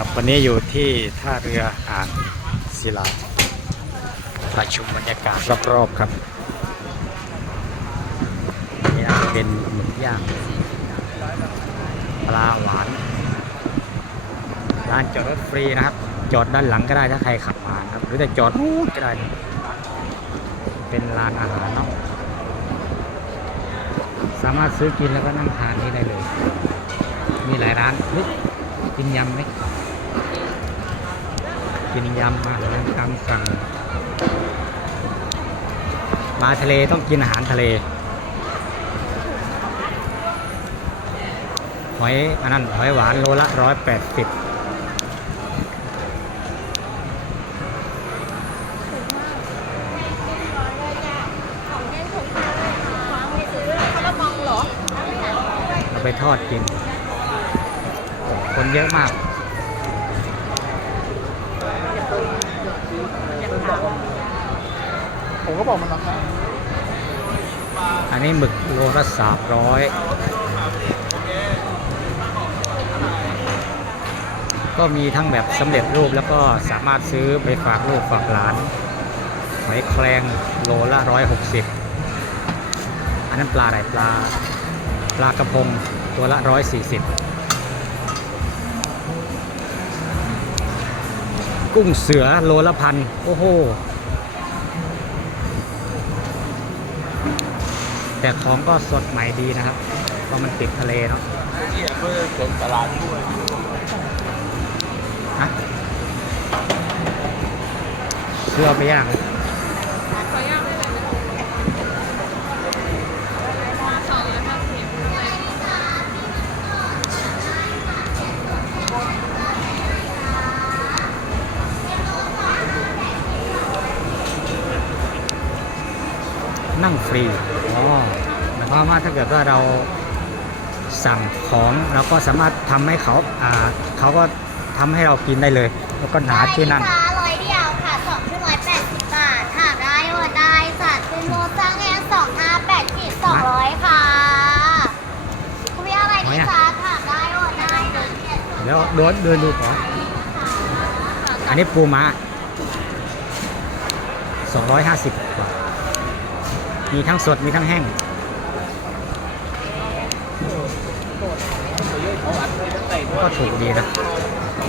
ครับวันนี้อยู่ที่ท่าเรืออ่างศิลาประชุมบรรยากาศรอบๆครับนี่อาจเป็นหมึกย่างปลาหวานร้านจอดรถฟรีนะครับ จอดด้านหลังก็ได้ถ้าใครขับมาครับ หรือจะจอดนู้นก็ได้ เป็นร้านอาหารเนาะสามารถซื้อกินแล้วก็นั่งทานนี่ได้เลย มีหลายร้านเฮ้ยกินยำไหม กินยำอาหารตามสั่งมาทะเลต้องกินอาหารทะเลหอยอันนั้นหอยหวานโลละร้อยแปดสิบเอาไปทอดกิน คนเยอะมาก ผมก็บอกมันราคาอันนี้หมึกโลละสามร้อยก็มีทั้งแบบสำเร็จรูปแล้วก็สามารถซื้อไปฝากลูกฝากหลานหอยแครงโลละร้อยหกสิบอันนั้นปลาอะไรปลาปลากระพงตัวละร้อยสี่สิบกุ้งเสือโลละพันโอ้โห แต่ของก็สดใหม่ดีนะครับ เพราะมันติดทะเลเนาะที่เพื่อเสริมตลาดด้วยฮะเชื่อไปย่างนั่งฟรีอ๋อหมาย ความว่าถ้าเกิดว่าเราสั่งของเราก็สามารถทำให้เขาอ่าเขาก็ทำให้เรากินได้เลย แล้วก็หาที่นั่นได้ค่ะร้อยเดียวค่ะสองที่ร้อยแปดสิบบาทค่ะได้โอได้สัตว์เป็นโมซังแอนสองห้าแปดขีดสองร้อยค่ะคุณพี่อะไรดีคะค่ะได้โอได้เดินเจ็ดเดี๋ยวเดินเดินดูก่อนอันนี้ปูม้า250บาทมีทั้งสดมีทั้งแห้ง ก็ถูกดีนะ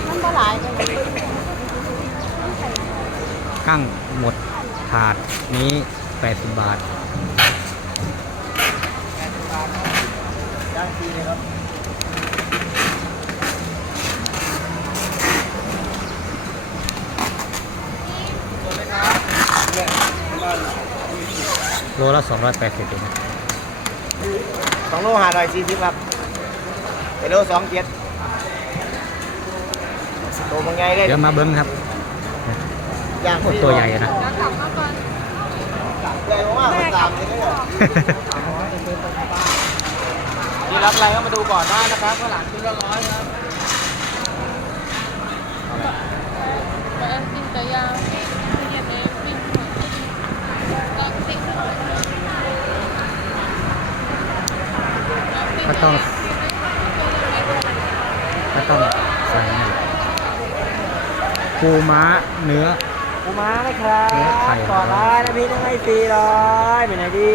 มันก็หลายเลยกั้งหมดถาดนี้ 80 บาทย่างฟรีเลยครับโลละ280เองนะสองโลหาร้อยสี่สิบครับไปโลสองเจ็ด ตัวมันไงได้เดี๋ยวมาเบิ้งครับย่างโคตรตัวใหญ่อะนะใหญ่มากๆตามเลยเนี่ยนี่รับอะไรก็มาดูก่อนได้นะครับข้างหลังคือละร้อยครับกินแต่ยาเย็นเลยกินก็ติดก็ต้อง ก็ต้องสั่งนี่ ปูม้าเนื้อ ปูม้าไหมครับเนื้อไข่ก่อนร้อยนะพี่ต้องให้ฟรีเลยเป็นไงดี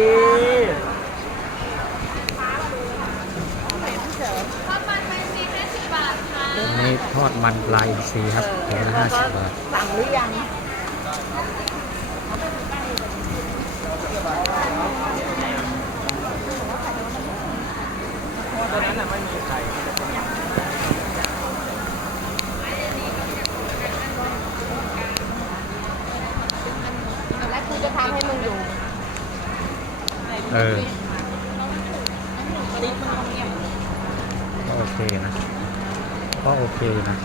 ทอดมันเป็นสี่แค่สี่บาทค่ะอันนี้ทอดมันปลาอินทรีย์ครับโลละ50บาทสั่งหรือยังตัวนั้นน่ะไม่มีไข่ แล้วกูจะทำให้มึงดู เออ ก็โอเคนะ ก็โอเคนะ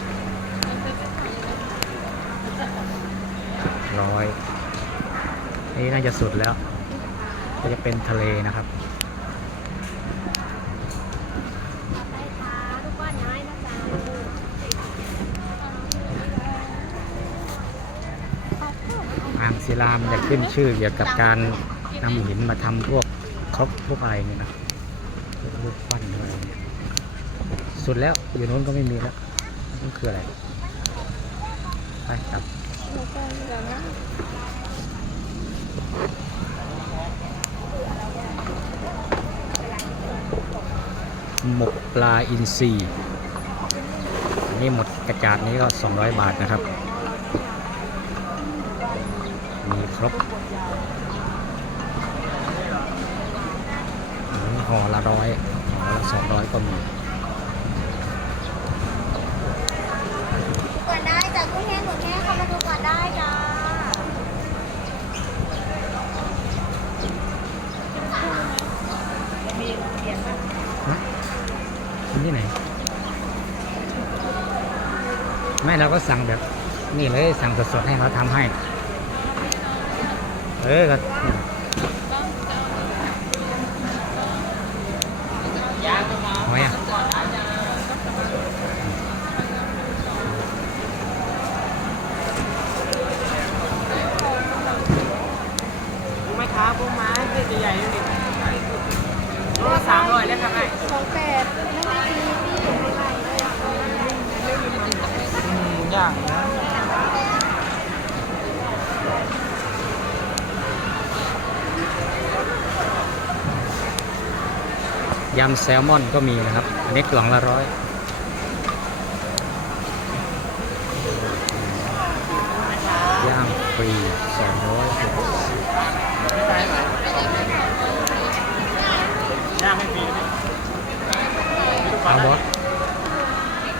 ร้อยนี่น่าจะสุดแล้ว ก็จะเป็นทะเลนะครับอ่างศิลามจะขึ้นชื่อเกี่ยวกับการนำหินมาทำพวก ครกพวกอะไรเนี่ยนะพวกรูปปั้นอะไรเนี่ยสุดแล้วอยู่นู้นก็ไม่มีแล้วนั่นคืออะไรมันครับหมกปลาอินทรีอันนี้หมดกระจาดนี้ก็ 200 บาทนะครับ มีครบอันนี้ห่อละ ร้อยห่อละสองร้อยก็มีก่อนได้จ้ะกุ้งแห้งหมูแห้งเข้ามาดูก่อนได้จ้ากินที่ไหน ไม่เราก็สั่งแบบ นี่เลยสั่งสดๆให้เขาทำให้ เออก็หอยอะ กุ้งไหมครับกุ้งไม้เส้น ใหญ่ๆนี่โลละสามร้อยแล้วครับไอ้สองแปดไม่ไม่ดีพี่ไม่ไหลเลยอะอืมย่างนะยำแซลมอนก็มีนะครับ อันนี้กล่องละร้อยย่างฟรีสองร้อยย่างให้ฟรีไหม เอาวะ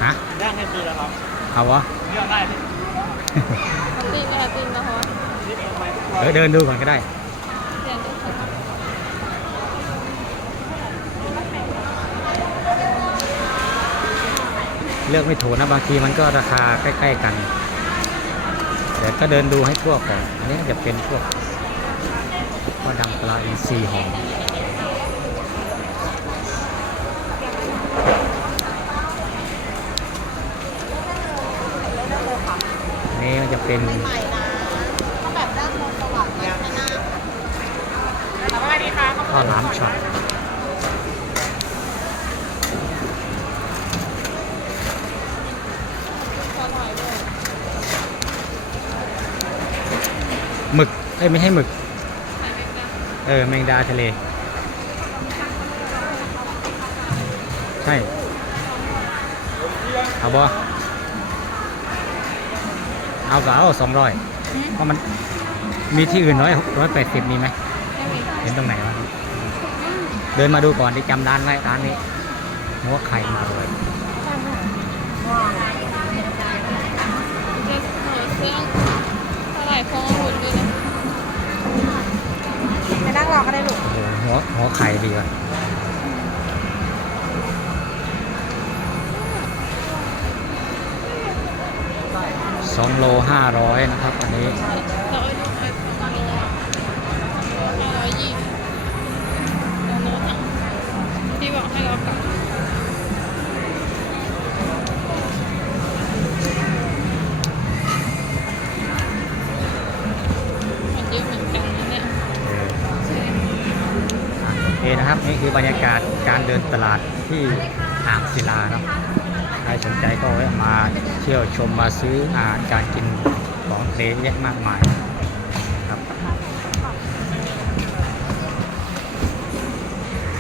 ฮะย่างให้ฟรีแล้วครับเอาวะเลือกได้เลยตีนนะคะตีนนะคะนี่เป็นไม้ทุกตัวเออเดินดูก่อนก็ได้เดี๋ยวจะขอเลือกไม่ถูกนะบางทีมันก็ราคาใกล้ ๆ กันเดี๋ยวก็เดินดูให้ทั่วก่อนอันนี้จะเป็นพวกข้าวดำปลาอินทรีหอมอันนี้มัน จะเป็น ใหม่นะถ้าแบบด้านบนสว่างไว้ข้างหน้าสวัสดีค่ะข้าวหลามช็อต ขอหน่อยด้วยหมึกเอ้ยไม่ให้หมึกใส่เล็กนะเออ แมงดาทะเล ใช่ เอาบ่ เอาก็เอาสองร้อยเพราะมันมีที่อื่นร้อยร้อยแปดสิบมีไหมไม่มีเห็นตรงไหนวะเดินมาดูก่อนที่จำร้านไว้ร้านนี้หัวไข่มาเลยจะเหนือเสื้อเท่าไหร่ฟองหุ่นด้วยนะไปนั่งรอก็ได้ลูกโอ้โหหัวหัวไข่ดีกว่า สองโลห้าร้อยนะครับ อันนี้เราเอาลูกไปสองโลห้าร้อยยี่สิบอกให้เรากลับมันเยอะเหมือนกันนะเนี่ยโอเคนะครับ นี่คือบรรยากาศการเดินตลาดที่อ่างศิลาเนาะ รสนใจก็แวะมาเที่ยวชมมาซื้ออาหารการกินของทะเลเยอะแยะมากมาย